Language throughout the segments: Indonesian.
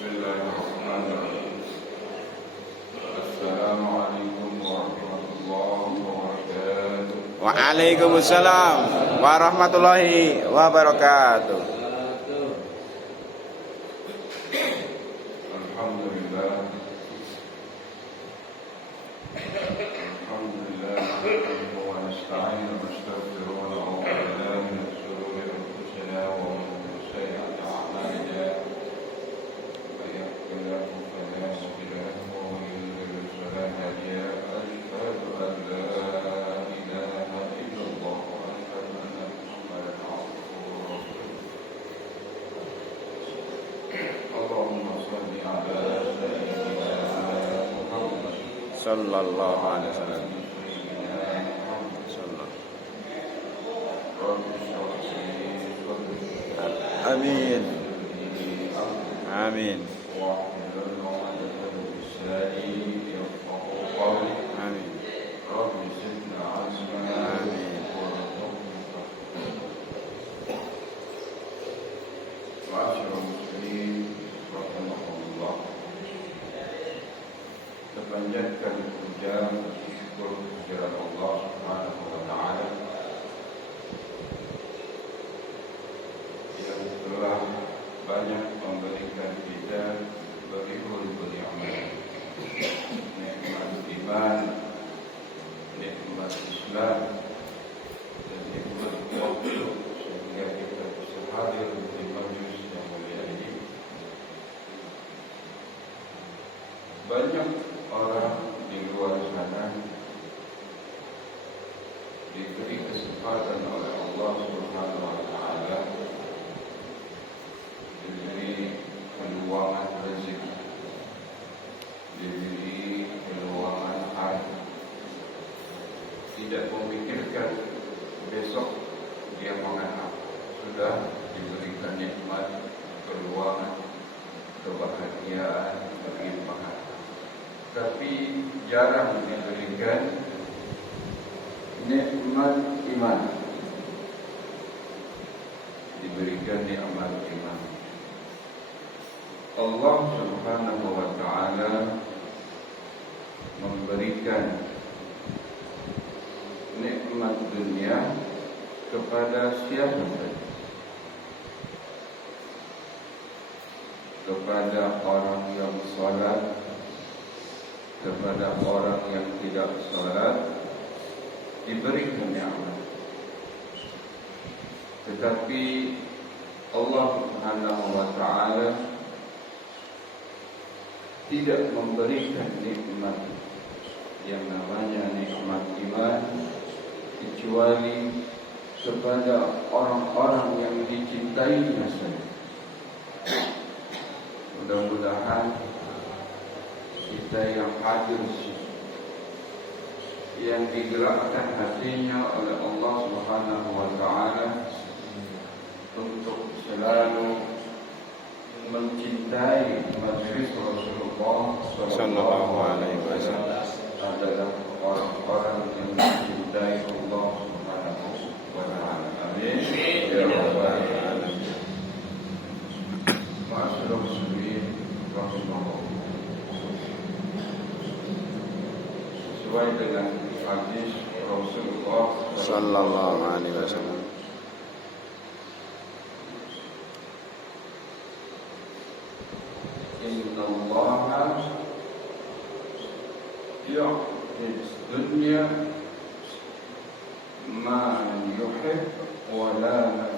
Bismillahirrahmanirrahim. Assalamualaikum warahmatullahi wabarakatuh. Waalaikumsalam warahmatullahi wabarakatuh. Alhamdulillah. Alhamdulillah. Nahmaduhu wa nasta'inuhu wa nastaghfiruhu wa na'udzu billahi min shururi anfusina wa min sayyi'ati a'malina. May yahdihillahu fala mudilla lahu wa man yudlil fala hadiya lahu. Ashhadu an la ilaha illallah wa ashhadu anna Muhammadan 'abduhu wa rasuluh. Allahumma shalli 'ala sayyidina Muhammad. Sallallahu alaihi wasallam. Amin. Amin. Amin. Panjatkan puja syukur kehadirat Allah Subhanahu wa taala yang telah banyak memberikan kita beribu-ribu nikmat. Nikmat iman, nikmat Islam, dan nikmat waktu sehingga kita bisa hadir di majlis yang mulia ini. Banyak orang di luar sana diberi kesempatan oleh Allah Subhanahu wa taala, diberi keluangan rezeki, diberi keluangan hari, tidak memikirkan besok dia makan apa, sudah diberikan nikmat keluangan, kebahagiaan, kelimpahan. Tapi jarang diberikan nikmat iman, diberikan nikmat iman. Allah Subhanahu wa taala memberikan nikmat dunia kepada siapa saja, kepada orang yang salat, kepada orang yang tidak salat diberikan nikmat. Tetapi Allah Subhanahu wa taala tidak memberikan nikmat yang namanya nikmat iman kecuali kepada orang-orang yang dicintainya saja. Mudah-mudahan kita yang hadir, yang digerakkan hatinya oleh Allah Subhanahu wa taala untuk selalu mencintai majlis Rasulullah sallallahu alaihi wasallam adalah orang-orang yang mencintai Allah Subhanahu wa taala. Amin. Ya rabbal alamin. Ma'asyiral muslimin rahimakumullah. Sesuai dengan hadis Rasulullah Sallallahu alaihi wasallam. Inna Allah yu'ti dunya ma yuhib wa la man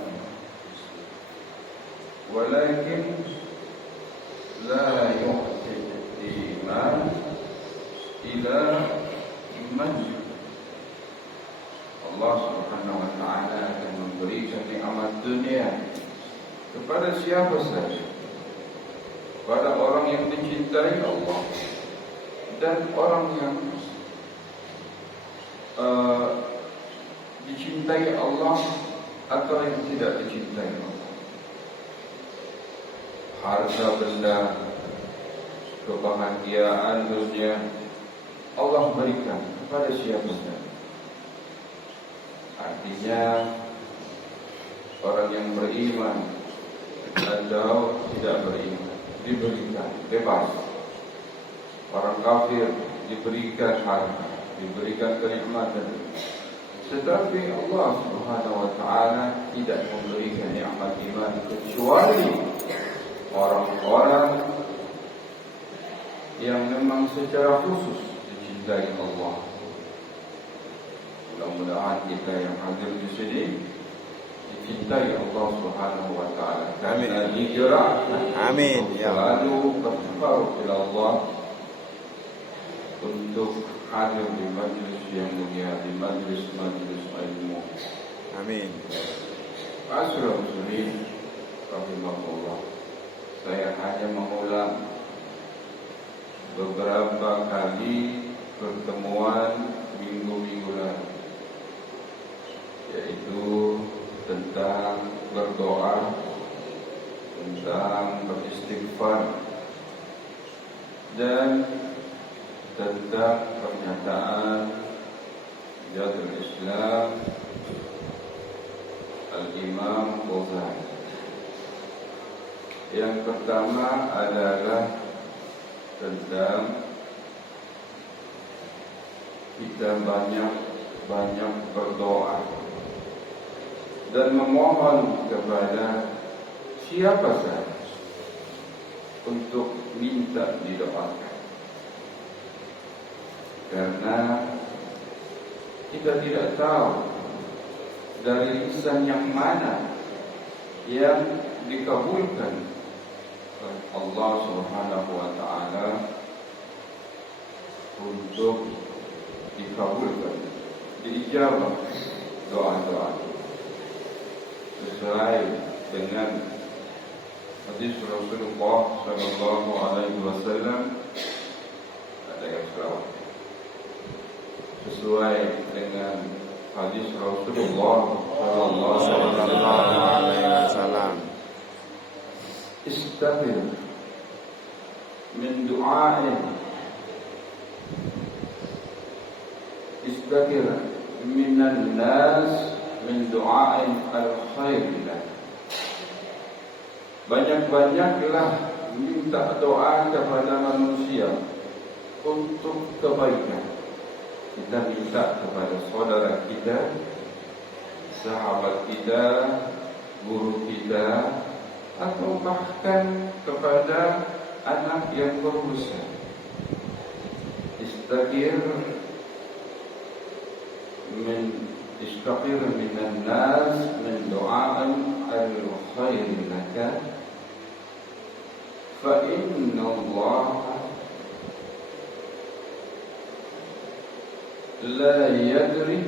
walakin la yu'ti iman ila man. Allah Subhanahu wa taala akan memberikan nikmat dunia kepada siapa saja, pada orang yang dicintai Allah dan orang yang dicintai Allah atau yang tidak dicintai Allah. Harta benda, kebahagiaan dunia Allah berikan kepada siapa saja. Artinya orang yang beriman atau tidak beriman, diberikan bebas. Orang kafir diberikan harta, diberikan kenikmatan. Tetapi Allah Subhanahu wa taala tidak memberikan nikmat iman kecuali orang-orang yang memang secara khusus dicintai Allah. Mudah-mudahan kita yang hadir di sini dicintai Allah Subhanahu wa taala. Karena hijrah. Amin ya Allah. Lalu bertakarub ila Allah untuk hadir di majlis yang mulia, di majlis-majlis ilmu. Amin. Ma'asyiral muslimin rahimahullah. Saya hanya mengulang beberapa kali pertemuan minggu-minggu lalu, yaitu tentang berdoa, tentang beristighfar, dan tentang pernyataan Jadul Islam Al-Imam Ghazali. Yang pertama adalah tentang kita banyak berdoa dan memohon kepada siapa saja untuk minta didoakan. Karena kita tidak tahu dari lisan yang mana yang dikabulkan oleh Allah Subhanahu wa taala untuk dikabulkan, diijabah doa-doa sesuai dengan hadis Rasulullah sallallahu alaihi wasallam. Ada yang salah. Sesuai dengan hadis Rasulullah sallallahu alaihi wasallam, istabir min du'ain, istabir minan nas min du'ain al-khair. Banyak-banyaklah minta doa kepada manusia untuk kebaikan. Kita minta kepada saudara kita, sahabat kita, guru kita, atau bahkan kepada anak yang baru besar. Istaqir minan nas min du'a'an al-khair laka, fa inna Allah لا يدري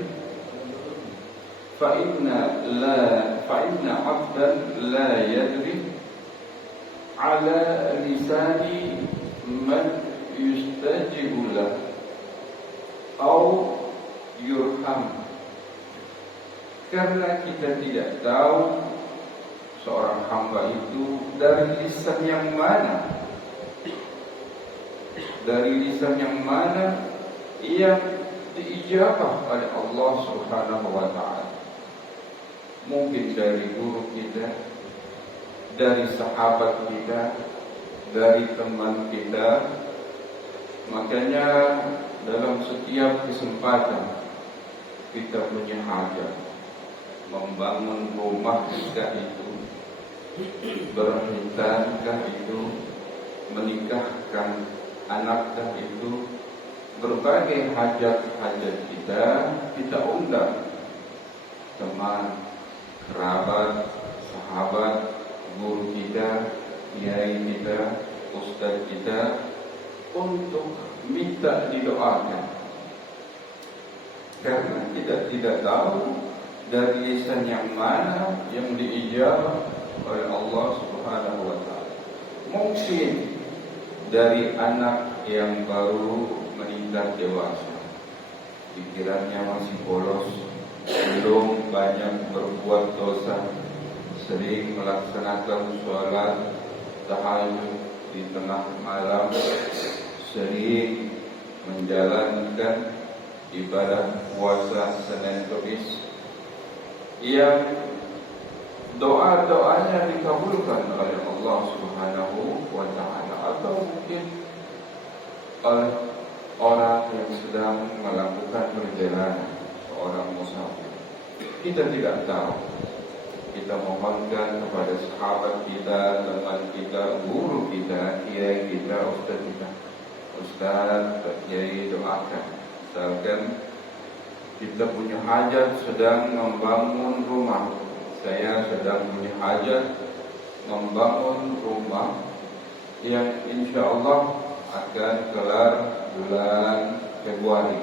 فإن عبدا لا يدري على لسان من يستجيب له أو يرحم. Karena kita tidak tahu seorang hamba itu dari lisan yang mana, yang diijabah oleh Allah Subhanahu wa taala. Mungkin dari guru kita, dari sahabat kita, dari teman kita. Makanya dalam setiap kesempatan kita punya hajat, membangun rumah kah itu, berhitankah itu, menikahkan anakkah itu, berbagai hajat-hajat kita undang teman, kerabat, sahabat, guru kita, kiai kita, ustaz kita untuk minta didoakan. Karena kita tidak tahu dari lisan yang mana yang diijabah oleh Allah Subhanahu wa taala. Mungkin dari anak yang baru meningkat dewasa, pikirannya masih polos, belum banyak berbuat dosa, sering melaksanakan sholat tahajud di tengah malam, sering menjalankan ibadah puasa Senin Kemis, yang doa-doanya dikabulkan oleh Allah Allah Subhanahu wa Ta'ala, atau mungkin oleh orang yang sedang melakukan perjalanan, seorang musafir. Kita tidak tahu. Kita mohonkan kepada sahabat kita, teman kita, guru kita, kiai kita, ustaz kita. Ustaz, kiai, doakan. Misalkan kita punya hajat sedang membangun rumah. Saya sedang punya hajat membangun rumah yang insya Allah akan kelar bulan Februari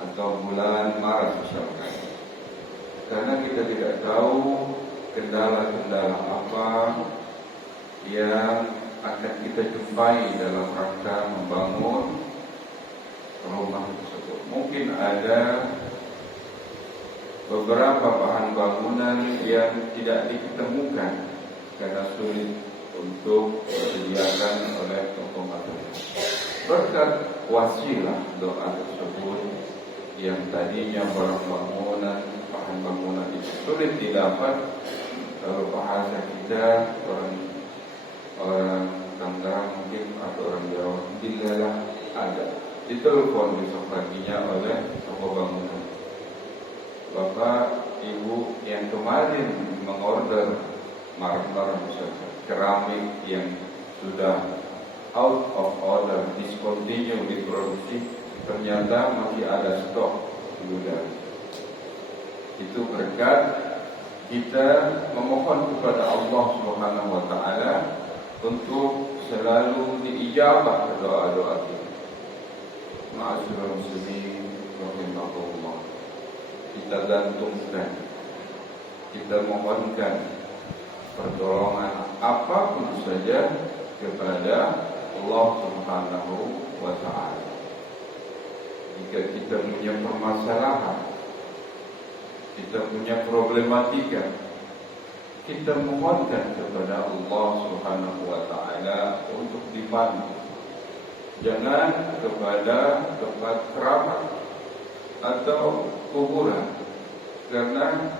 atau bulan Maret misalkan. Karena kita tidak tahu kendala-kendala apa yang akan kita jumpai dalam rangka membangun rumah tersebut. Mungkin ada beberapa bahan bangunan yang tidak ditemukan karena sulit untuk disediakan oleh toko material. Berkat wasilah doa tersebut yang tadinya bahan bangunan itu sulit didapat, kalau bahasa kita orang Tangerang mungkin atau orang Jawa, dilelah ada, ditelepon besok paginya oleh toko bangunan. Bapak, Ibu yang kemarin mengorder marmer misalnya, keramik yang sudah out of order, discontinue diproduksi, ternyata masih ada stok di gudang. Itu berkat kita memohon kepada Allah Subhanahu wa Ta'ala untuk selalu diijabah doa-doa kita. Ma'asyiral muslimin rahimakumullah. Kita gantungkan, kita mohonkan pertolongan apapun saja kepada Allah Subhanahu wa Ta'ala. Jika kita punya permasalahan, kita punya problematika, kita mohonkan kepada Allah Subhanahu wa Ta'ala untuk dibantu. Jangan kepada tempat keramat atau kuburan, karena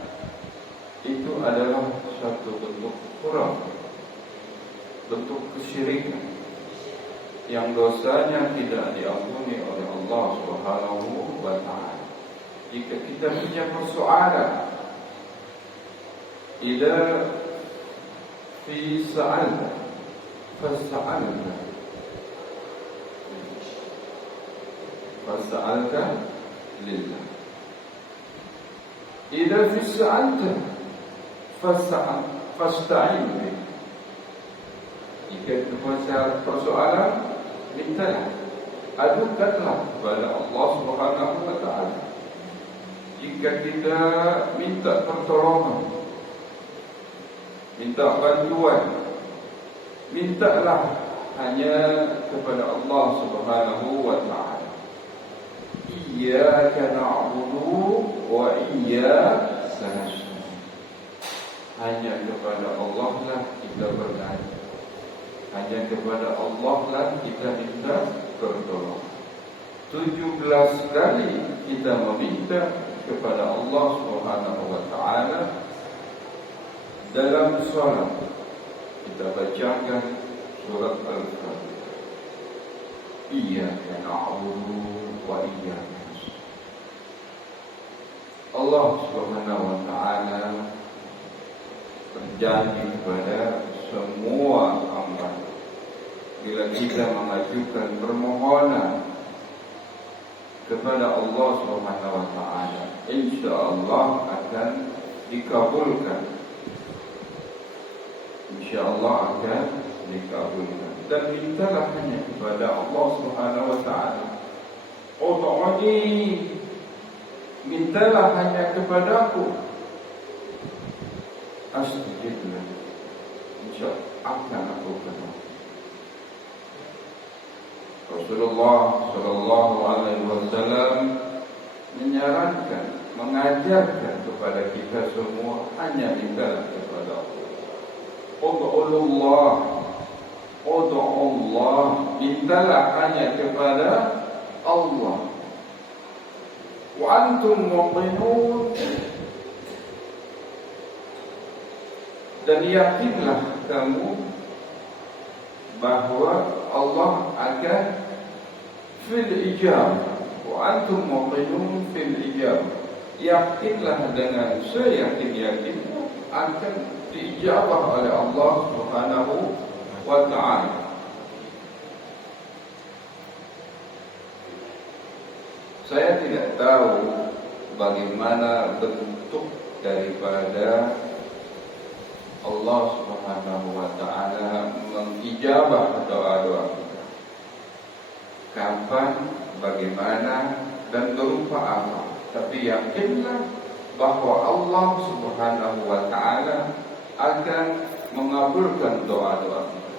itu adalah satu bentuk kurang, bentuk kesyirikan yang dosanya tidak diampuni oleh Allah Subhanahu wa Ta'ala. Jika kita punya persoalan, idza fi sa'alta fas'alta lillah. Idza fi sa'alta fasta'in billah. Jika kita persoalan, mintalah, adukanlah kepada Allah Subhanahu wa Ta'ala. Jika kita minta pertolongan, minta bantuan, mintalah hanya kepada Allah Subhanahu wa Ta'ala. Iyyaka na'budu wa iyyaka nasta'in. Hanya kepada Allah lah kita bernajah. Hanya kepada Allah lah kita minta pertolongan. 17 kali kita meminta kepada Allah Subhanahu wa Ta'ala dalam salat. Kita bacakan surat Al-Fatihah. Iyyaka na'budu wa iyyaka nasta'in. Allah Subhanahu wa Ta'ala berjanji kepada semua hamba, bila kita mengajukan permohonan kepada Allah Subhanahu wa Ta'ala, insyaallah akan dikabulkan. Insyaallah akan dikabulkan. Dan mintalah hanya kepada Allah Subhanahu wa Ta'ala. Ud'uni, mintalah hanya kepadaku. Astajib lak. Insyaallah akan aku kabulkan. Rasulullah sallallahu alaihi wasallam menyarankan, mengajarkan kepada kita semua hanya mintalah kepada Allah. Ud'ullah, mintalah hanya kepada Allah. Wa antum muqinun, dan yakinlah kamu bahwa Allah akan fil ijabah wa antum muqinun fil ijabah. Yakinlah dengan seyakin-yakin akan diijabah oleh Allah Subhanahu wa ta'ala. Saya tidak tahu bagaimana bentuk daripada Allah Subhanahu wa ta'ala mengijabah doa-doa kita. Kapan, bagaimana, dan berupa apa. Tapi yakinlah bahwa Allah Subhanahu wa ta'ala akan mengabulkan doa-doa kita.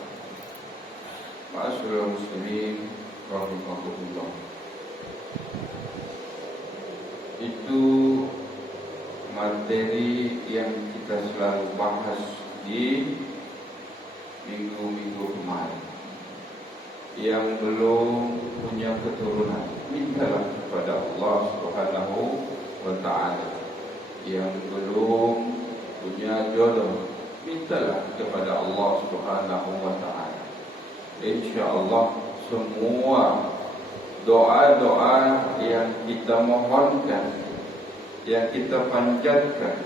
Ma'asyiral muslimin rahimahullah. Itu materi yang kita selalu bahas di minggu-minggu kemarin. Yang belum punya keturunan, mintalah kepada Allah Subhanahu wa ta'ala. Yang belum punya jodoh, mintalah kepada Allah Subhanahu wa ta'ala. InsyaAllah semua doa-doa yang kita mohonkan, yang kita panjatkan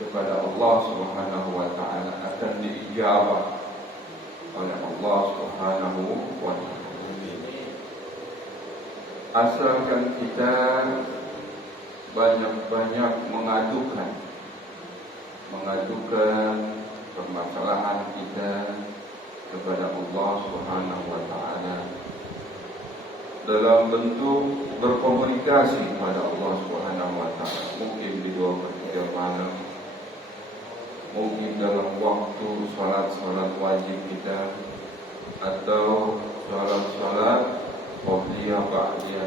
kepada Allah Subhanahu wa ta'ala akan diijabah oleh Allah Subhanahu wa ta'ala. Asalkan kita banyak-banyak mengadukan permasalahan kita kepada Allah Subhanahu wa ta'ala dalam bentuk berkomunikasi kepada Allah Subhanahu wa ta'ala. Mungkin di 2/3 malam, mungkin dalam waktu salat-salat wajib kita, atau salat-salat qobliyah ba'diyah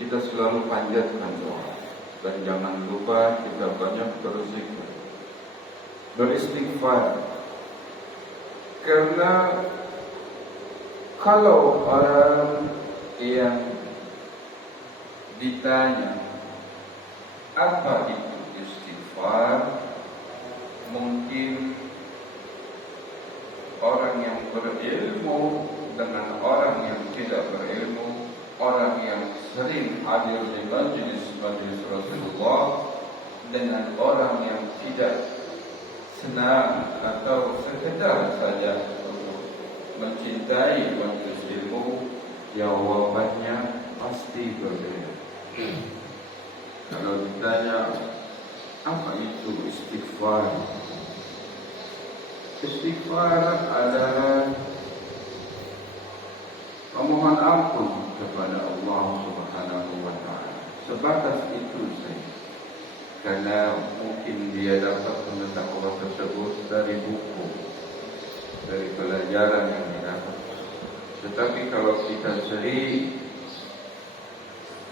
kita selalu panjatkan doa. Dan jangan lupa kita banyak berzikir, beristighfar. Karena kalau orang yang ditanya apa itu istighfar, mungkin orang yang berilmu dengan orang yang tidak berilmu, orang yang sering hadir di majlis Rasulullah dengan orang yang tidak senang atau sekedar saja untuk mencintai majlis ilmu, jawabannya pasti berbeda. Kalau ditanya apa itu istighfar? Istighfar adalah memohon ampun kepada Allah Subhanahu wa ta'ala. Sebatas itu saja. Karena mungkin dia dapat pengetahuan tersebut dari buku, dari pelajaran yang didapat. Tetapi kalau kita sering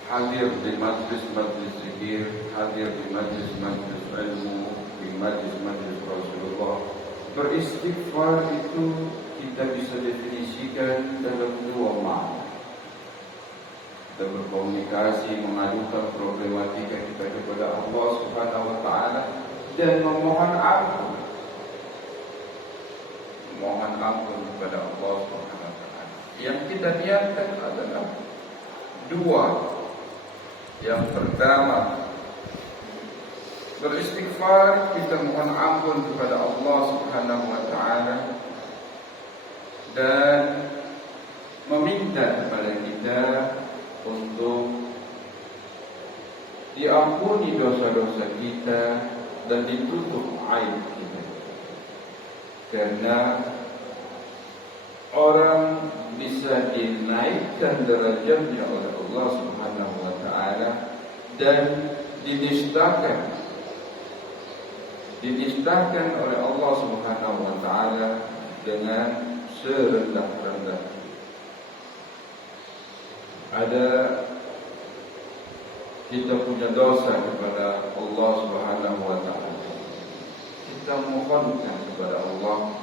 hadir di majlis-majlis zikir, hadir di majlis-majlis ilmu, di majlis-majlis Rasulullah, beristighfar itu kita bisa definisikan dalam dua makna. Kita berkomunikasi, mengadukan problematika kita kepada Allah Subhanahu wa ta'ala, dan memohon ampun. Memohon ampun kepada Allah Subhanahu wa ta'ala. Yang kita niatkan adalah dua. Yang pertama, beristighfar, kita mohon ampun kepada Allah Subhanahu wa ta'ala dan meminta kepada kita untuk diampuni dosa-dosa kita dan ditutup aib kita. Karena orang bisa dinaikkan derajatnya oleh Allah Subhanahu wa ta'ala dan dinistakan oleh Allah Subhanahu wa ta'ala dengan serendah-rendah. Ada kita punya dosa kepada Allah Subhanahu wa ta'ala, kita mohonkan kepada Allah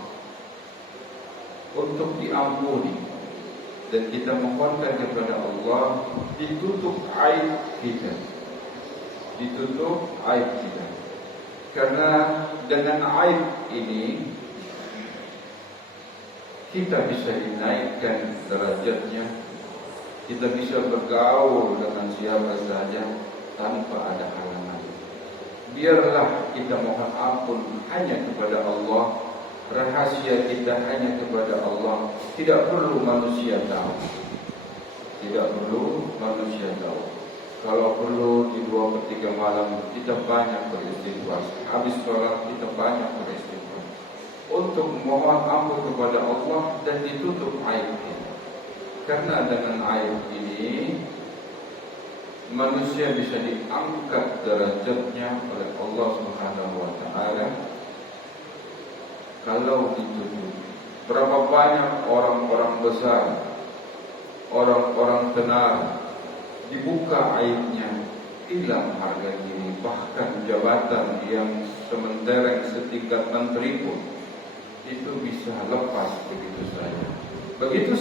untuk diampuni, dan kita mohonkan kepada Allah ditutup aib kita. Karena dengan aib ini kita bisa dinaikkan derajatnya, kita bisa bergaul dengan siapa saja tanpa ada halangan. Biarlah kita mohon ampun hanya kepada Allah, rahasia kita hanya kepada Allah, tidak perlu manusia tahu. Tidak perlu manusia tahu. Kalau perlu di 2/3 malam kita banyak beristighfar. Habis sholat kita banyak beristighfar untuk mohon ampun kepada Allah dan ditutup aib kita. Karena dengan aib ini manusia bisa diangkat derajatnya oleh Allah Subhanahu wa taala kalau ditutup. Berapa banyak orang-orang besar, orang-orang tenar dibuka aibnya, hilang harga diri, bahkan jabatan yang sementereng setingkat menteri pun itu bisa lepas begitu saja. Begitu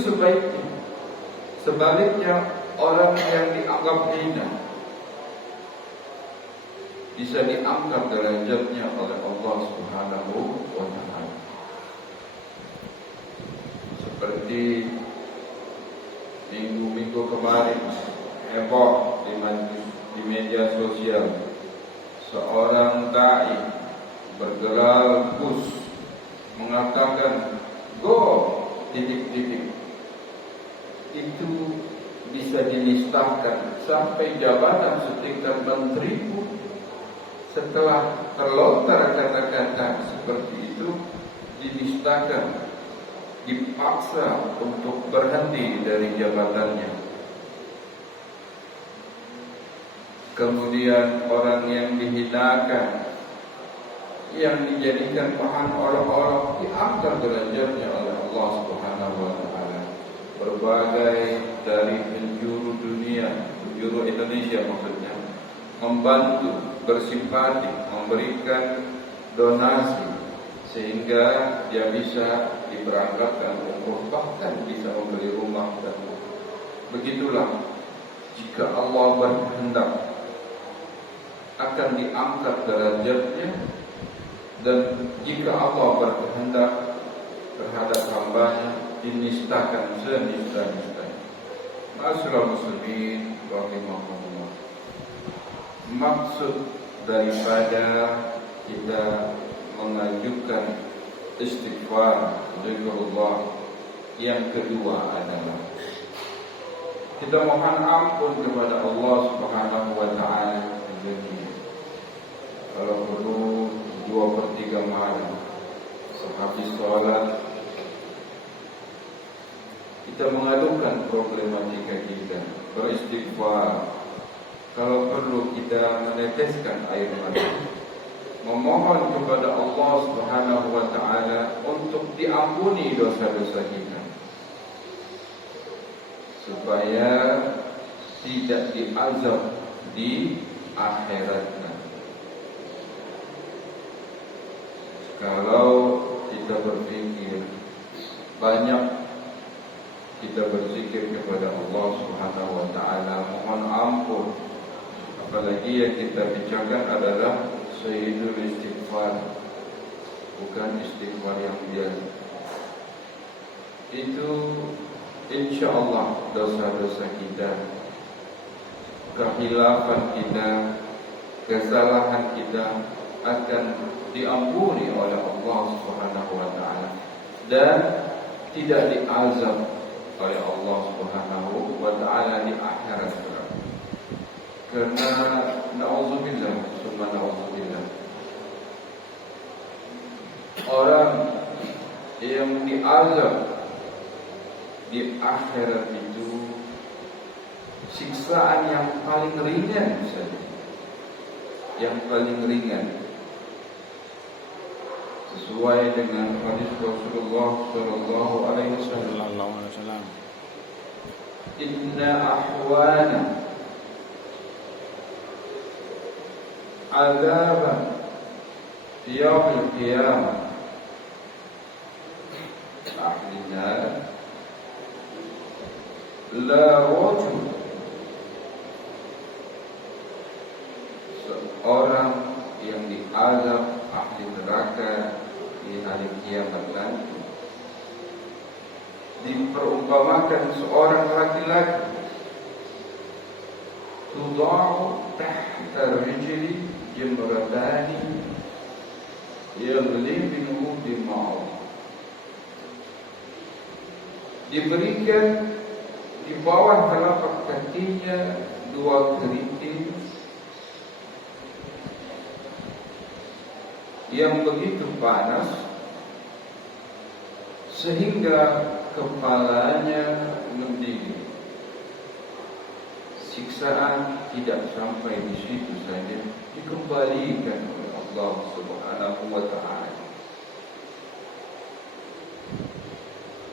sebaliknya orang yang dianggap hina bisa diangkat derajatnya oleh Allah Subhanahu wa taala. Seperti minggu-minggu kemarin heboh di media sosial, seorang dai bergelar Gus mengatakan go titik-titik, itu bisa dinistakan sampai jabatan setingkat menteri pun setelah terlontar kata-kata seperti itu dinistakan, dipaksa untuk berhenti dari jabatannya. Kemudian orang yang dihinakan, yang dijadikan bahan olok-olok, diangkat derajatnya oleh Allah Subhanahu wa taala. Berbagai dari penjuru dunia, penjuru Indonesia maksudnya, membantu, bersimpati, memberikan donasi sehingga dia bisa diberangkatkan umroh, bahkan bisa membeli rumah dan begitulah. Jika Allah berkehendak akan diangkat derajatnya, dan jika Allah berkehendak terhadap hambanya dinistakan senista-nistanya. Ma'asyiral muslimin rahimakumullah. Maksud daripada kita mengajukan istighfar zikrullah yang kedua adalah kita mohon ampun kepada Allah Subhanahu wa taala. Jadi kalau perlu 2/3 malam sehabis sholat kita mengadukan problematika kita, beristighfar. Kalau perlu kita meneteskan air mata, memohon kepada Allah Subhanahu wa taala untuk diampuni dosa-dosa kita, supaya tidak diazab di akhirat nanti. Kalau kita berpikir banyak, kita berzikir kepada Allah Subhanahu wa taala, mohon ampun, apalagi yang kita bicarakan adalah sayyidul istighfar, bukan istighfar yang biasa. Itu insyaallah dosa-dosa kita, kehilafan kita, kesalahan kita akan diampuni oleh Allah Subhanahu wa taala dan tidak diazab oleh Allah Subhanahu wa taala di akhirat. Karena na'udzubillah, summa na'udzubillah, orang yang diazab di akhirat itu siksaan yang paling ringan saja, yang paling ringan, sesuai dengan hadis Rasulullah sallallahu alaihi wasallam. Inna ahwana azaban yaumil qiyamah ahlina la rajul, seorang yang diazab ahli neraka di hari kiamat nanti diperumpamakan seorang laki-laki tudau tahta rijli jamratani yaghli minhu dima'u, diberikan di bawah telapak kakinya dua kerikil yang begitu panas sehingga kepalanya mendidih. Siksaan tidak sampai di situ saja, dikembalikan oleh Allah Subhanahu wa Ta'ala.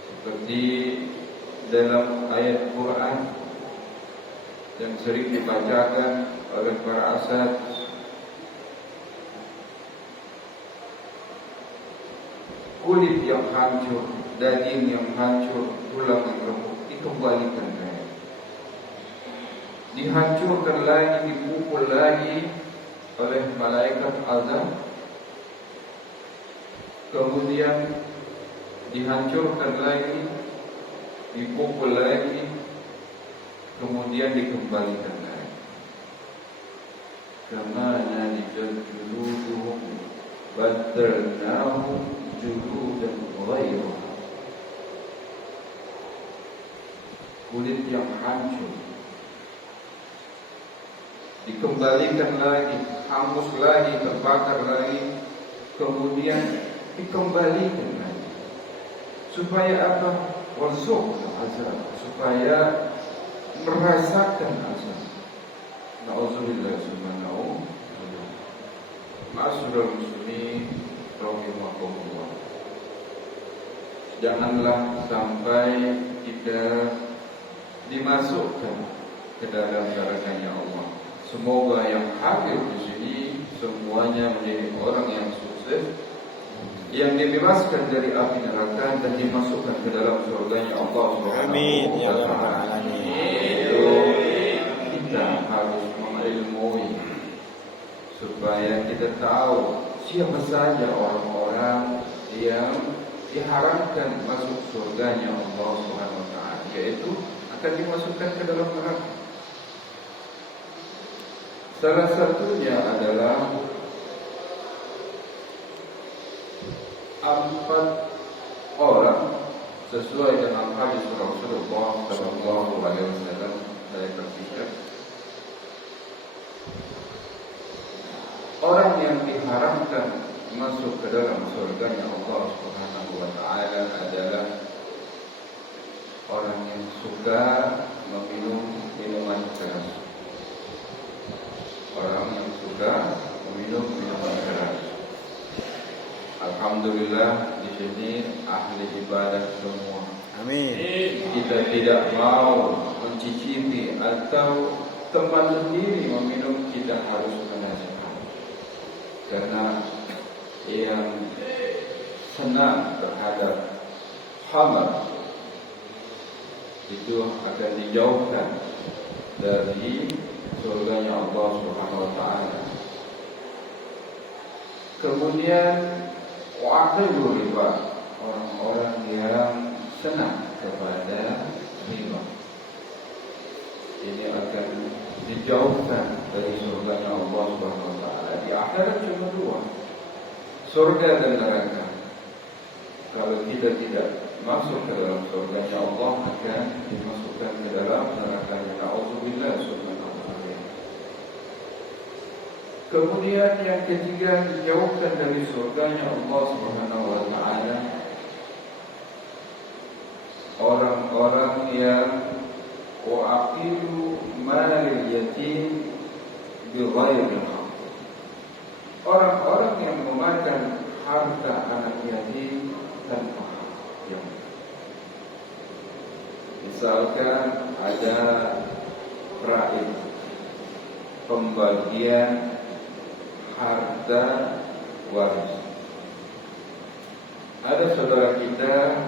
Seperti dalam ayat Quran yang sering dibacakan oleh para asad, kulit yang hancur, daging yang hancur, tulang yang remuk, dikembalikan lagi, dihancurkan lagi, dipukul lagi oleh malaikat azab, kemudian dihancurkan lagi, dipukul lagi, kemudian dikembalikan lagi. Karena dijuluduhum badalnahu juludan ghairuha, kulit yang hancur dikembalikan lagi, hangus lagi, terbakar lagi, kemudian dikembalikan lagi. Supaya apa? Warzuqna azab, supaya merasakan azab. Na'udzubillah subhanahu. Ma'asyiral muslimin rahimakumullah. Janganlah sampai kita dimasukkan ke dalam neraka-Nya Allah. Semoga yang hadir di sini semuanya menjadi orang yang sukses, yang dibebaskan dari api neraka dan dimasukkan ke dalam surga-Nya Allah Subhanahu wa Ta'ala. Kita harus mengilmui supaya kita tahu siapa saja orang-orang yang diharamkan masuk surga-Nya Allah Subhanahu wa Ta'ala, yaitu akan dimasukkan ke dalam neraka. Salah satunya adalah 4 orang sesuai dengan hadis Rasulullah sallallahu alaihi wasallam. Saya berpikir orang yang diharamkan masuk ke dalam surga-Nya Allah Subhanahu wa Ta'ala adalah orang yang suka meminum minuman keras. Orang yang suka meminum minuman keras. Alhamdulillah di sini ahli ibadah semua. Amin. Kita tidak mau mencicipi atau teman sendiri meminum, kita harus menasihat. Karena yang senang terhadap khamar itu akan dijauhkan dari surga-Nya Allah Subhanahu wa Ta'ala. Kemudian wa'aqilu riba, orang-orang yang senang kepada riba, ini akan dijauhkan dari surga-Nya Allah Subhanahu wa Ta'ala. Di akhirat cuma 2, surga dan neraka. Kalau kita tidak masuk ke dalam surga-Nya Allah, akan dimasukkan ke dalam neraka-Nya. Na'udzubillah subhanahu. Kemudian yang ketiga, dijauhkan dari surga-Nya Allah Subhanahu wa Ta'ala orang-orang yang wa'aqilu malil yatim bighairi haqq, orang-orang yang memakan harta anak yatim tanpa hak. Misalkan ada raib, pembagian harta waris. Ada saudara kita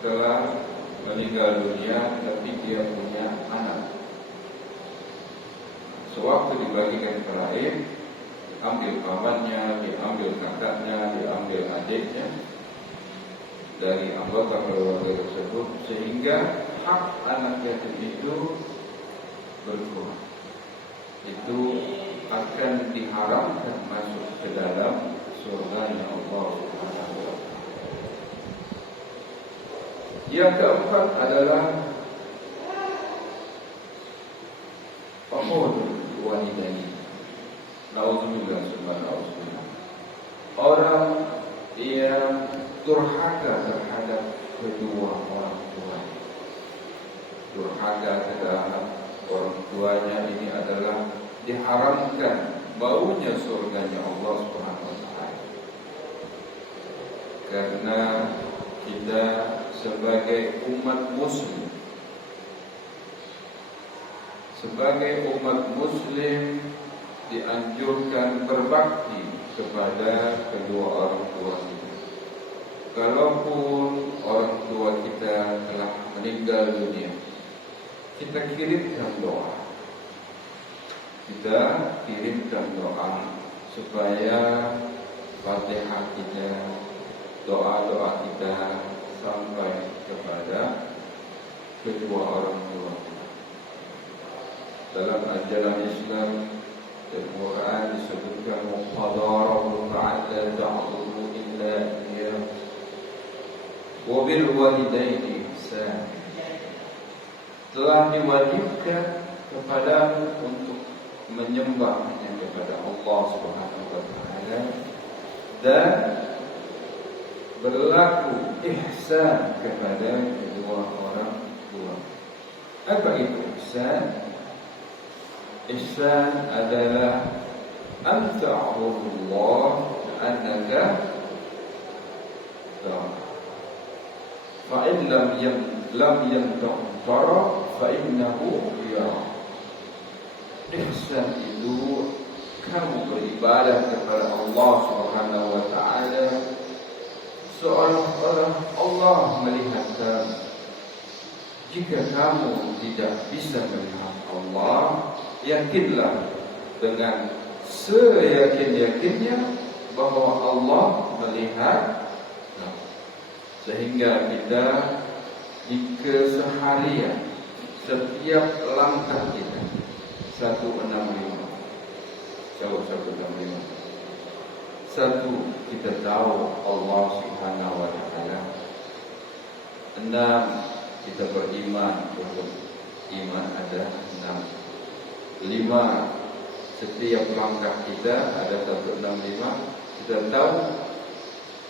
telah meninggal dunia, tapi dia punya anak. Sewaktu dibagikan ke raib, diambil pamannya, diambil kakaknya, diambil adiknya. dari anggota keluarga tersebut, sehingga hak anak yatim itu berkurang. Itu akan diharamkan masuk ke dalam surganya Allah Subhanahu wa Ta'ala. Yang keempat adalah pembunuh walidain. Nauzubillah subhanahu. Orang yang durhaka terhadap kedua orang tua. Durhaka terhadap orang tuanya ini adalah diharamkan baunya surganya Allah Subhanahu wa Ta'ala. Karena kita sebagai umat muslim dianjurkan berbakti kepada kedua orang tua kita. Kalaupun orang tua kita telah meninggal dunia, kita kirimkan doa. Supaya Fatihah kita, doa-doa kita sampai kepada kedua orang tua. Dalam ajaran Islam dan Quran disebutkan qadara ta'ala ta'budu illa iyyah wa bil walidaini ihsan. Telah diwajibkan kepadamu untuk menyembah hanya kepada Allah Subhanahu wa Ta'ala dan berlaku ihsan kepada kedua orang tua. Apa itu ihsan? Ihsan adalah an ta'budullah annaka fa in lam yantara fa innahu yara. Ihsan itu kamu beribadah kepada Allah Subhanahu wa Ta'ala seolah-olah Allah melihat kamu. Jika kamu tidak bisa melihat Allah, yakinlah dengan seyakin-yakinnya bahwa Allah melihat kamu. Sehingga kita di keseharian setiap langkah kita 165. Satu, kita tahu Allah Subhanahu wa Ta'ala. 6, kita beriman bahwa iman ada 6. 5, setiap langkah kita ada 165. Kita tahu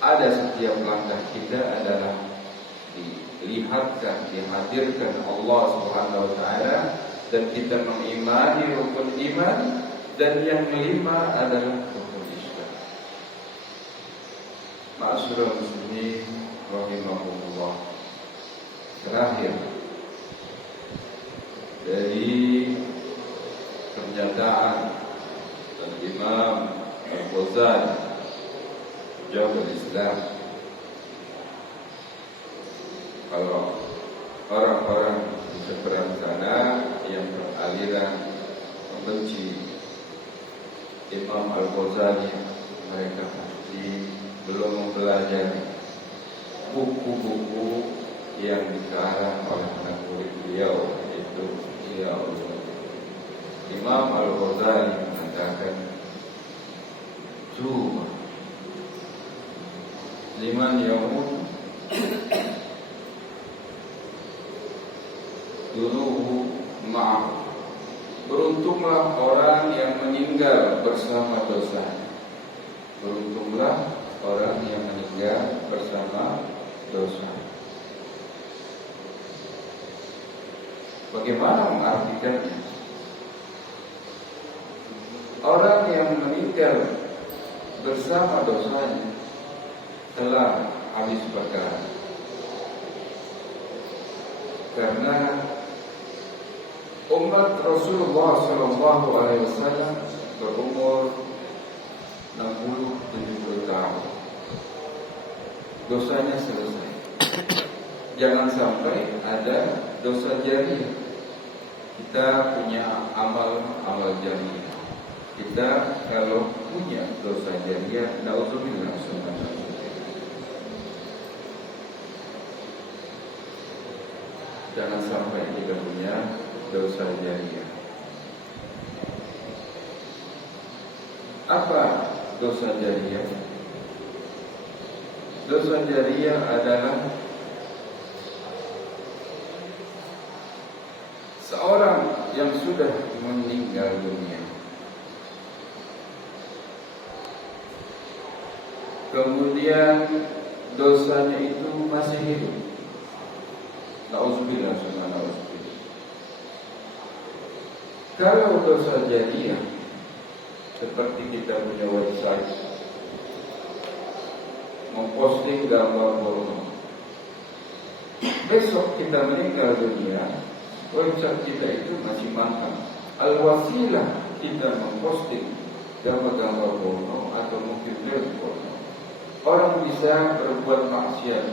ada setiap langkah kita adalah dilihatkan, dihadirkan Allah Subhanahu wa Ta'ala, dan kita mengimani rukun iman. Dan yang kelima adalah rukun Islam. Ma'asyiral muslimin rahimahumullah. Terakhir dari pernyataan Imam Al-Ghazali Jawab Islam, kalau orang-orang di seberang sana yang beraliran membenci Imam Al-Ghazali, mereka pasti belum mempelajari buku-buku yang dikarang oleh anak murid beliau, yaitu Imam Al-Ghazali mengatakan, cuma liman yamut duluhu ma'am. Beruntunglah orang yang meninggal bersama dosanya. Beruntunglah orang yang meninggal bersama dosanya. Bagaimana mengartikannya? Orang yang meninggal bersama dosanya telah habis bakar. Karena umat Rasulullah SAW berumur 60-70 tahun, dosanya selesai. Jangan sampai ada dosa jariah. Kita punya amal jariah. Kita kalau punya dosa jariah, naudzubillah, jangan sampai kita punya dosa jariah. Apa dosa jariah? Dosa jariah adalah seorang yang sudah meninggal dunia, kemudian dosanya itu masih hidup. Nauzubillah, nauzubillah. Kalau dosa jariah seperti kita punya website, memposting gambar porno, besok kita meninggal dunia, website kita itu masih mantap. Al-wasilah kita memposting gambar-gambar porno atau mungkin film porno, orang bisa berbuat maksiat,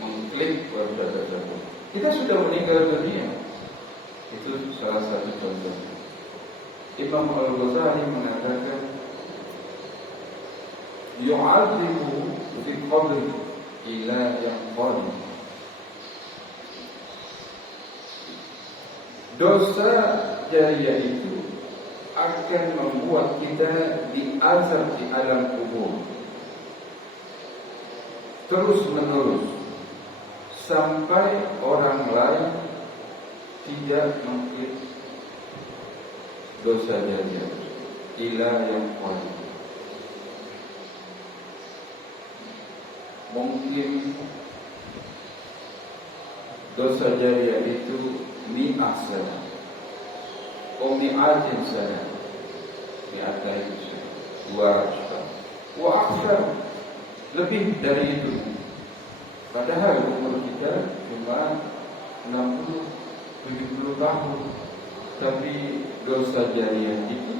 mengklik website tersebut. Kita sudah meninggal dunia. Itu salah satu contoh. Imam Al-Ghazali mengatakan, yu'adzibu fi qabri ila yaqbal. Dosa jariah itu akan membuat kita diazab di alam kubur terus menerus sampai orang lain tidak mengklik dosa jariah ila yang wajib. Mungkin dosa jariah itu mi'ah sana, mi'atin sana, mi'atain sana, 200 tahun, wa akhir, lebih dari itu. Padahal umur kita cuma 60-70 tahun, tapi dosa jariah itu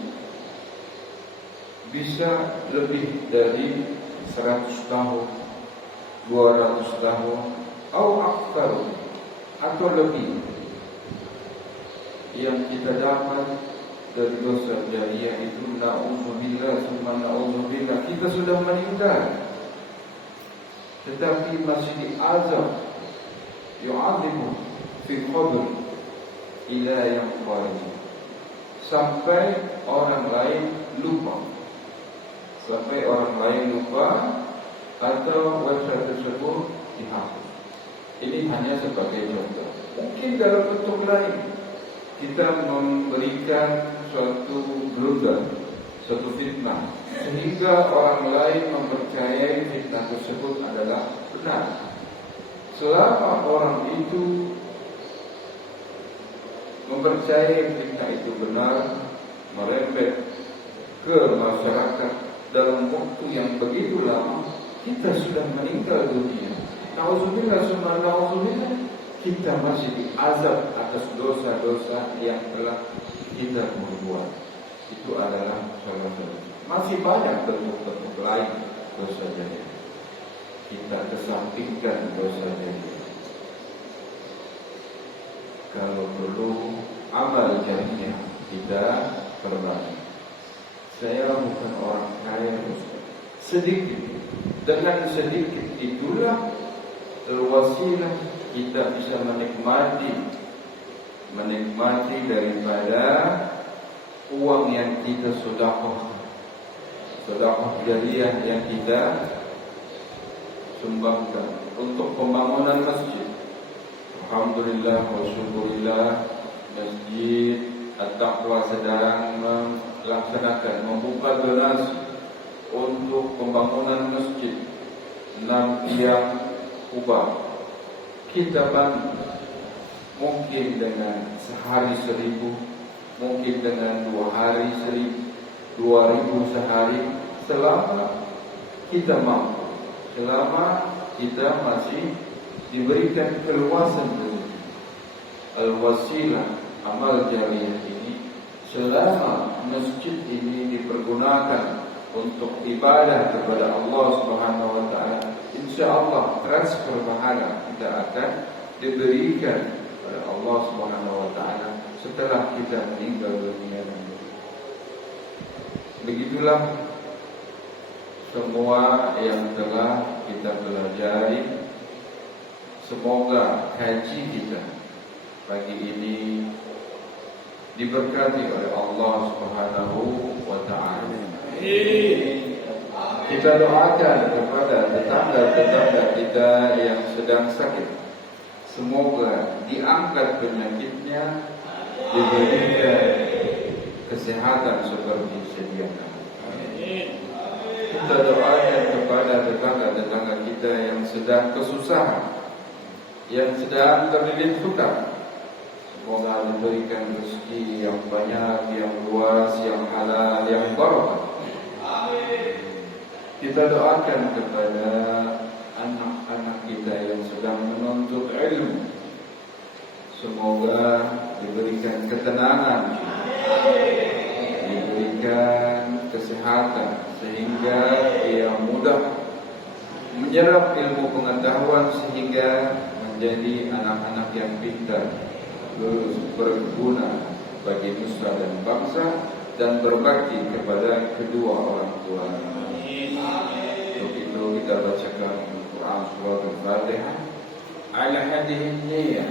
bisa lebih dari 100 tahun, 200 tahun, atau lebih. Yang kita dapat dari dosa jariah itu, na'udzubillah, summa na'udzubillah, kita sudah meninggal tetapi masih diazab, yu'adzibu fi qabr ila yang wajib, sampai orang lain lupa, atau website tersebut dihapus. Ini hanya sebagai contoh. Mungkin dalam bentuk lain kita memberikan suatu blunder, suatu fitnah, sehingga orang lain mempercayai fitnah tersebut adalah benar. Selama orang itu mempercayai fitnah itu benar, merembet ke masyarakat dalam waktu yang begitu lama, kita sudah meninggal dunia. Nauzubillah, summa nauzubillah, kita masih diazab atas dosa-dosa yang telah kita perbuat. Itu adalah salah satu. Masih banyak bentuk-bentuk lain dosa jariah. Kita kesampingkan dosa jariah. Kalau perlu amal jariah kita perbanyak. Saya bukan orang kaya, Ustaz. Sedikit. Dengan sedikit itulah wasilah kita bisa menikmati daripada uang yang kita sedekah jariah yang kita sumbangkan untuk pembangunan masjid. Alhamdulillah wa syukurillah, Masjid At-Taqwa sedang membuka donasi untuk pembangunan masjid 6 tiang kubah. Kita bantu, mungkin dengan sehari 1000, mungkin dengan 2 hari 2000 sehari, selama kita mampu, selama kita masih diberikan keluasan rezeki. Al-wasilah, amal jariah ini, selama masjid ini dipergunakan untuk ibadah kepada Allah Subhanahu wa taala, insyaallah transfer pahala kita akan diberikan oleh Allah Subhanahu wa taala setelah kita meninggal dunia. Begitulah semua yang telah kita pelajari. Semoga kaji kita pagi ini diberkati oleh Allah Subhanahu wa Ta'ala. Kita doakan kepada tetangga-tetangga kita yang sedang sakit, semoga diangkat penyakitnya, diberikan kesehatan seperti sedia kala. Kita doakan kepada tetangga-tetangga kita yang sedang kesusahan, yang sedang terlilit hutang, semoga diberikan rezeki yang banyak, yang luas, yang halal, yang barakah. Kita doakan kepada anak-anak kita yang sedang menuntut ilmu, semoga diberikan ketenangan, diberikan kesehatan, sehingga ia mudah menyerap ilmu pengetahuan sehingga menjadi anak-anak yang pintar, berguna bagi nusa dan bangsa, dan berbakti kepada kedua orang tua. Untuk itu kita bacakan Al-Quran Surah Al-Fatihah ala hadihin niyah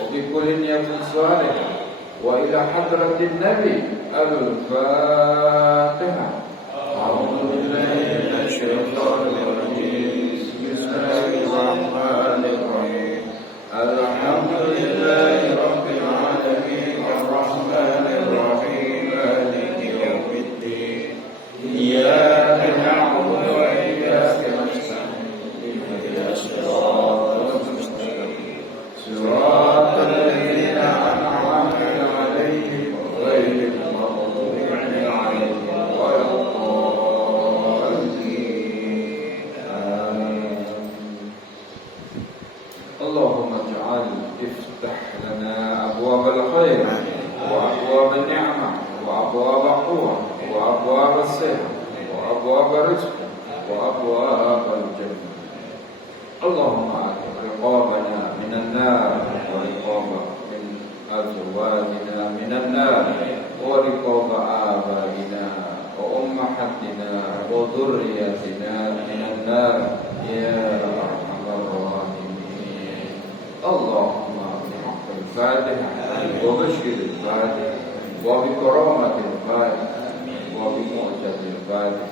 wa bi kulli niyatin salihah wa ila hadratin Nabi Al-Fatihah. A'udzu billahi minasy syaithanir rajim. Bismillahirrahmanirrahim. Alhamdulillahi rabbil alamin arrahmanir rahim maliki yaumiddin. Iyyaka na'budu wa iyyaka nasta'in. Ihdinas siratal mustaqim. Siratal ladzina an'amta 'alaihim ghairil maghdubi 'alaihim waladdallin. Amin. Allahumma ij'al iftah lana abwabal khair wa abwabal ni'mah wa abwabal quwwah wa abwabal siha wa abwabal rizq wa abwabal jannah. Allahumma a'tiq riqabana minan nar wa riqaba min azwajina minan nar wa riqaba abaina wa ummahatina wa dhurriyyatina minan nar ya arhamar rahimin. Allahumma bihaqqil Fatiha wa bashiril Fatiha wa bi karamatil Fatiha wa bi mu'jizil Fatiha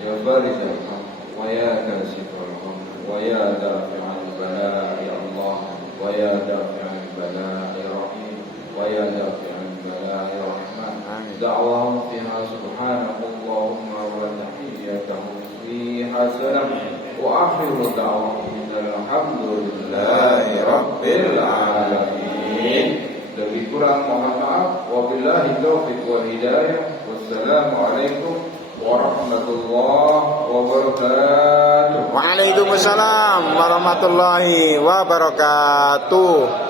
ya farijal haq wa ya kashifal haq wa ya dafi'al bala ya Allah wa ya dafi'al bala ya Rahim wa ya dafi'al bala ya Rahman. Da'wahum fiha subhanakallahumma wa tahiyyatuhum fiha salam wa akhiru da'wahum alhamdulillahi rabbil alamin. Lebih kurang mohon maaf. Wabillahi taufiq wal hidayah. Wassalamualaikum warahmatullahi wabarakatuh. Waalaikumsalam warahmatullahi wabarakatuh.